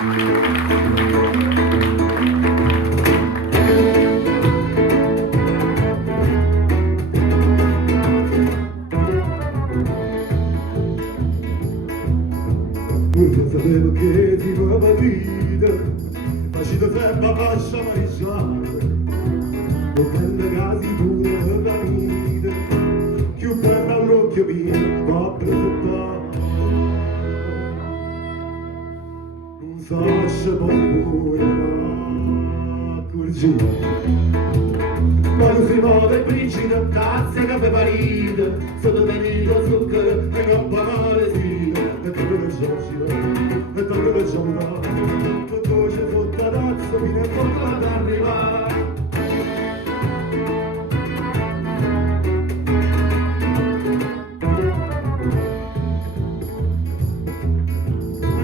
Io sapevo che ti vuoi vita, ma ci dovrebbe lasciare mangiare, con belle casi pure per la vita, più bella all'occhio mio, va presentare. Non so se poi accorgi, ma non si muove brigida, tazze che per paride, sotto tenito zucchero e non pagare sì, e tu che giochi, e tu che giochi, tutto c'è fotta razzo, fino a poco ad arrivare.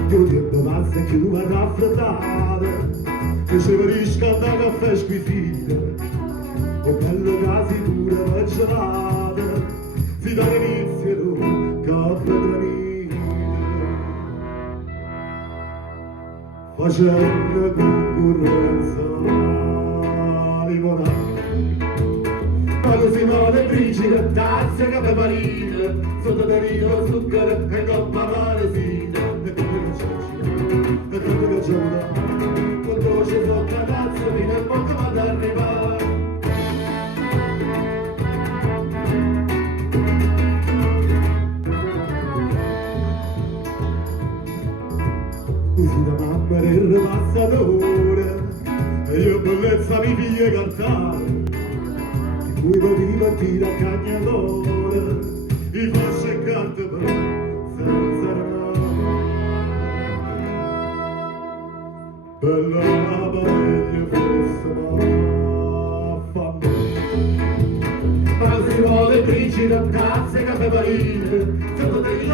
Io tempo passa che tu vai raffreddare, che ci verisca da caffè squisito, con belle casi pure per gelate, si dà l'inizio caffè granito, facendo concorrenza limonata. Quando si muove brigida, tazze che per paride, sotto tenito zucchero e coppa maresina, e tu che giochi, e tu che giochi, con dolce sotto tazza fino a poco ad arrivare. Così da mamma del ripassatore, e io bellezza mi figlia cantare, cui potevi partire a cagnatore, i fasci e carte però senza renare. Bella la pariglia fosse ma fanno, ma si vuole brigida, tazze, caffè parine, sotto degli